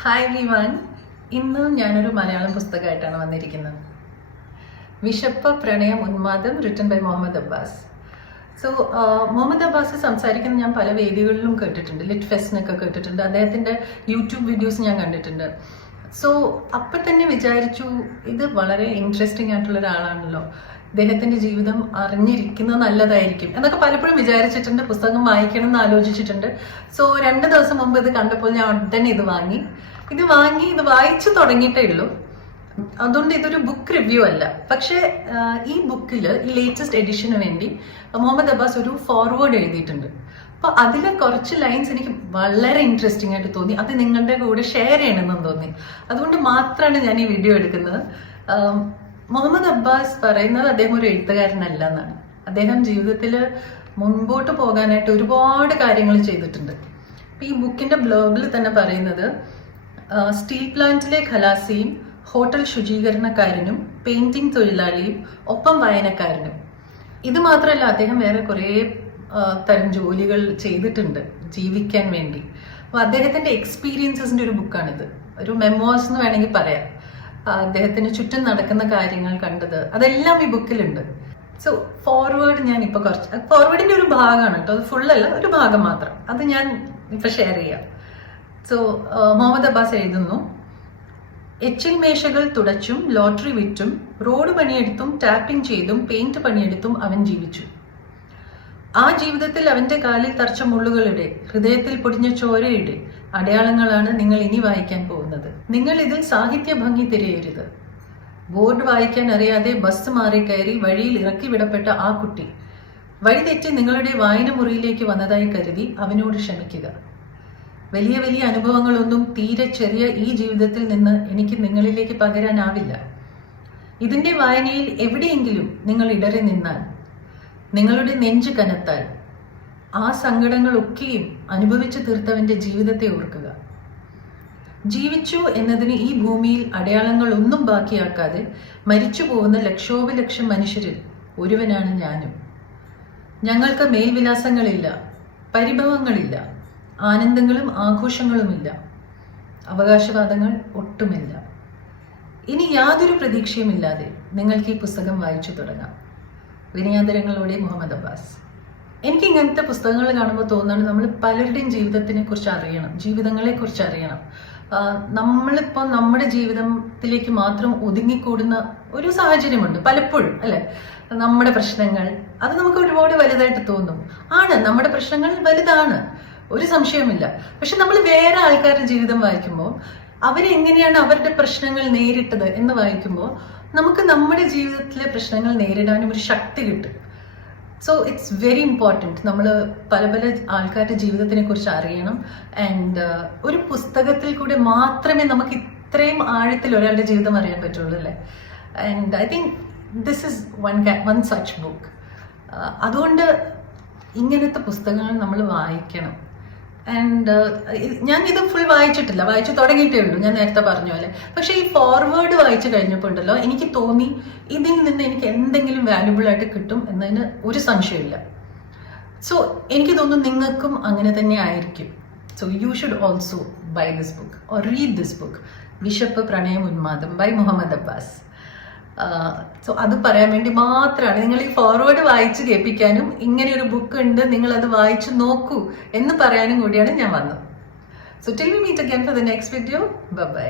Hi everyone. ഇന്ന് ഞാനൊരു മലയാളം പുസ്തകമായിട്ടാണ് വന്നിരിക്കുന്നത്. വിശപ്പ്, പ്രണയം, ഉന്മാദം, written by Muhammad Abbas. So Muhammad Abbas സംസാരിക്കുന്നത് ഞാൻ പല വേദികളിലും കേട്ടിട്ടുണ്ട്. ലിറ്റ് ഫെസ്റ്റിനൊക്കെ കേട്ടിട്ടുണ്ട്. അദ്ദേഹത്തിൻ്റെ യൂട്യൂബ് വീഡിയോസ് ഞാൻ കണ്ടിട്ടുണ്ട്. സോ അപ്പം തന്നെ വിചാരിച്ചു, ഇത് വളരെ ഇൻട്രസ്റ്റിംഗ് ആയിട്ടുള്ള ഒരാളാണല്ലോ, അദ്ദേഹത്തിൻ്റെ ജീവിതം അറിഞ്ഞിരിക്കുന്നത് നല്ലതായിരിക്കും എന്നൊക്കെ പലപ്പോഴും വിചാരിച്ചിട്ടുണ്ട്. പുസ്തകം വായിക്കണം എന്ന് ആലോചിച്ചിട്ടുണ്ട്. സോ 2 ദിവസം മുമ്പ് ഇത് കണ്ടപ്പോൾ ഞാൻ ഉടനെ ഇത് വായിച്ചു തുടങ്ങിയിട്ടേ ഉള്ളൂ. അതുകൊണ്ട് ഇതൊരു ബുക്ക് റിവ്യൂ അല്ല. പക്ഷേ ഈ ബുക്കിൽ ഈ ലേറ്റസ്റ്റ് എഡിഷന് വേണ്ടി മുഹമ്മദ് അബ്ബാസ് ഒരു ഫോർവേഡ് എഴുതിയിട്ടുണ്ട്. അപ്പോൾ അതിലെ കുറച്ച് ലൈൻസ് എനിക്ക് വളരെ ഇൻട്രസ്റ്റിംഗ് ആയിട്ട് തോന്നി. അത് നിങ്ങളുടെ കൂടെ ഷെയർ ചെയ്യണമെന്ന് തോന്നി. അതുകൊണ്ട് മാത്രമാണ് ഞാൻ ഈ വീഡിയോ എടുക്കുന്നത്. മുഹമ്മദ് അബ്ബാസ് പറയുന്നത് അദ്ദേഹം ഒരു എഴുത്തുകാരനല്ല എന്നാണ്. അദ്ദേഹം ജീവിതത്തിൽ മുൻപോട്ട് പോകാനായിട്ട് ഒരുപാട് കാര്യങ്ങൾ ചെയ്തിട്ടുണ്ട്. ഈ ബുക്കിന്റെ ബ്ലോഗിൽ തന്നെ പറയുന്നത്, സ്റ്റീൽ പ്ലാന്റിലെ ഖലാസിയും ഹോട്ടൽ ശുചീകരണക്കാരനും പെയിന്റിംഗ് തൊഴിലാളിയും ഒപ്പം വായനക്കാരനും. ഇത് മാത്രമല്ല, അദ്ദേഹം വേറെ കുറേ തരം ജോലികൾ ചെയ്തിട്ടുണ്ട് ജീവിക്കാൻ വേണ്ടി. അപ്പോൾ അദ്ദേഹത്തിന്റെ എക്സ്പീരിയൻസസിന്റെ ഒരു ബുക്കാണിത്. ഒരു മെമ്മോസ് എന്ന് വേണമെങ്കിൽ പറയാം. അദ്ദേഹത്തിന് ചുറ്റും നടക്കുന്ന കാര്യങ്ങൾ കണ്ടത് അതെല്ലാം ഈ ബുക്കിലുണ്ട്. സോ ഫോർവേഡ് ഞാൻ ഇപ്പൊ ഫോർവേഡിന്റെ ഒരു ഭാഗമാണ് കേട്ടോ, അത് ഫുള്ളല്ല, ഒരു ഭാഗം മാത്രം. അത് ഞാൻ ഇപ്പൊ ഷെയർ ചെയ്യാം. സോ മുഹമ്മദ് അബ്ബാസ് എഴുതുന്നു, എച്ചിൽ മേശകൾ തുടച്ചും ലോട്ടറി വിറ്റും റോഡ് പണിയെടുത്തും ടാപ്പിംഗ് ചെയ്തും പെയിന്റ് പണിയെടുത്തും അവൻ ജീവിച്ചു. ആ ജീവിതത്തിൽ അവന്റെ കാലിൽ തറച്ച മുള്ളുകളുടെ, ഹൃദയത്തിൽ പൊടിഞ്ഞ ചോരയുടെ അടയാളങ്ങളാണ് നിങ്ങൾ ഇനി വായിക്കാൻ പോകുന്നത്. നിങ്ങൾ ഇതിൽ സാഹിത്യ ഭംഗി തിരയരുത്. ബോർഡ് വായിക്കാൻ അറിയാതെ ബസ് മാറി കയറി വഴിയിൽ ഇറക്കി വിടപ്പെട്ട ആ കുട്ടി വഴിതെറ്റി നിങ്ങളുടെ വായന മുറിയിലേക്ക് വന്നതായി കരുതി അവനോട് ക്ഷമിക്കുക. വലിയ വലിയ അനുഭവങ്ങളൊന്നും തീരെ ചെറിയ ഈ ജീവിതത്തിൽ നിന്ന് എനിക്ക് നിങ്ങളിലേക്ക് പകരാനാവില്ല. ഇതിന്റെ വായനയിൽ എവിടെയെങ്കിലും നിങ്ങൾ ഇടറി നിന്നാൽ, നിങ്ങളുടെ നെഞ്ച് കനത്താൽ, ആ സങ്കടങ്ങളൊക്കെയും അനുഭവിച്ചു തീർത്തവന്റെ ജീവിതത്തെ ഓർക്കുക. ജീവിച്ചു എന്നതിന് ഈ ഭൂമിയിൽ അടയാളങ്ങളൊന്നും ബാക്കിയാക്കാതെ മരിച്ചു പോകുന്ന ലക്ഷോപലക്ഷം മനുഷ്യരിൽ ഒരുവനാണ് ഞാനും. ഞങ്ങൾക്ക് മേൽവിലാസങ്ങളില്ല, പരിഭവങ്ങളില്ല, ആനന്ദങ്ങളും ആഘോഷങ്ങളുമില്ല, അവകാശവാദങ്ങൾ ഒട്ടുമില്ല. ഇനി യാതൊരു പ്രതീക്ഷയുമില്ലാതെ നിങ്ങൾക്ക് ഈ പുസ്തകം വായിച്ചു തുടങ്ങാം. വിനയാദരങ്ങളോടെ മുഹമ്മദ് അബ്ബാസ്. എനിക്ക് ഇങ്ങനത്തെ പുസ്തകങ്ങൾ കാണുമ്പോൾ തോന്നുന്നത് നമ്മൾ പലരുടെയും ജീവിതത്തിനെ കുറിച്ച് അറിയണം, ജീവിതങ്ങളെ കുറിച്ച് അറിയണം. നമ്മളിപ്പോൾ നമ്മുടെ ജീവിതത്തിലേക്ക് മാത്രം ഒതുങ്ങിക്കൂടുന്ന ഒരു സാഹചര്യമുണ്ട് പലപ്പോഴും, അല്ലെ? നമ്മുടെ പ്രശ്നങ്ങൾ അത് നമുക്ക് ഒരുപാട് വലുതായിട്ട് തോന്നും. നമ്മുടെ പ്രശ്നങ്ങൾ വലുതാണ്, ഒരു സംശയവുമില്ല. പക്ഷെ നമ്മൾ വേറെ ആൾക്കാരുടെ ജീവിതം വായിക്കുമ്പോൾ അവരെങ്ങനെയാണ് അവരുടെ പ്രശ്നങ്ങൾ നേരിട്ടത് എന്ന് വായിക്കുമ്പോൾ നമുക്ക് നമ്മുടെ ജീവിതത്തിലെ പ്രശ്നങ്ങൾ നേരിടാനും ഒരു ശക്തി കിട്ടും. സോ ഇറ്റ്സ് വെരി ഇമ്പോർട്ടൻറ്റ് നമ്മൾ പല പല ആൾക്കാരുടെ ജീവിതത്തിനെ കുറിച്ച് അറിയണം. ആൻഡ് ഒരു പുസ്തകത്തിൽ കൂടെ മാത്രമേ നമുക്ക് ഇത്രയും ആഴത്തിൽ ഒരാളുടെ ജീവിതം അറിയാൻ പറ്റുള്ളൂ, അല്ലേ? And I think this is one such book. അതുകൊണ്ട് ഇങ്ങനത്തെ പുസ്തകങ്ങൾ നമ്മൾ വായിക്കണം. ആൻഡ് ഞാൻ ഇത് ഫുൾ വായിച്ചിട്ടില്ല, വായിച്ചു തുടങ്ങിയിട്ടേ ഉള്ളൂ, ഞാൻ നേരത്തെ പറഞ്ഞ പോലെ. പക്ഷെ ഈ ഫോർവേഡ് വായിച്ചു കഴിഞ്ഞപ്പോൾ ഉണ്ടല്ലോ, എനിക്ക് തോന്നി ഇതിൽ നിന്ന് എനിക്ക് എന്തെങ്കിലും വാല്യുബിൾ ആയിട്ട് കിട്ടും എന്നതിന് ഒരു സംശയമില്ല. സോ എനിക്ക് തോന്നുന്നു നിങ്ങൾക്കും അങ്ങനെ തന്നെ ആയിരിക്കും. So you should also buy this book or read this book, വിശപ്പ്, പ്രണയം, ഉന്മാദം ബൈ മുഹമ്മദ് അബ്ബാസ്. സോ അത് പറയാൻ വേണ്ടി മാത്രമാണ്, നിങ്ങൾ ഈ ഫോർവേഡ് വായിച്ച് കേൾപ്പിക്കാനും ഇങ്ങനെ ഒരു ബുക്ക് ഉണ്ട്, നിങ്ങൾ അത് വായിച്ചു നോക്കൂ എന്ന് പറയാനും കൂടിയാണ് ഞാൻ വന്നത്. So till we meet again for the next video. By.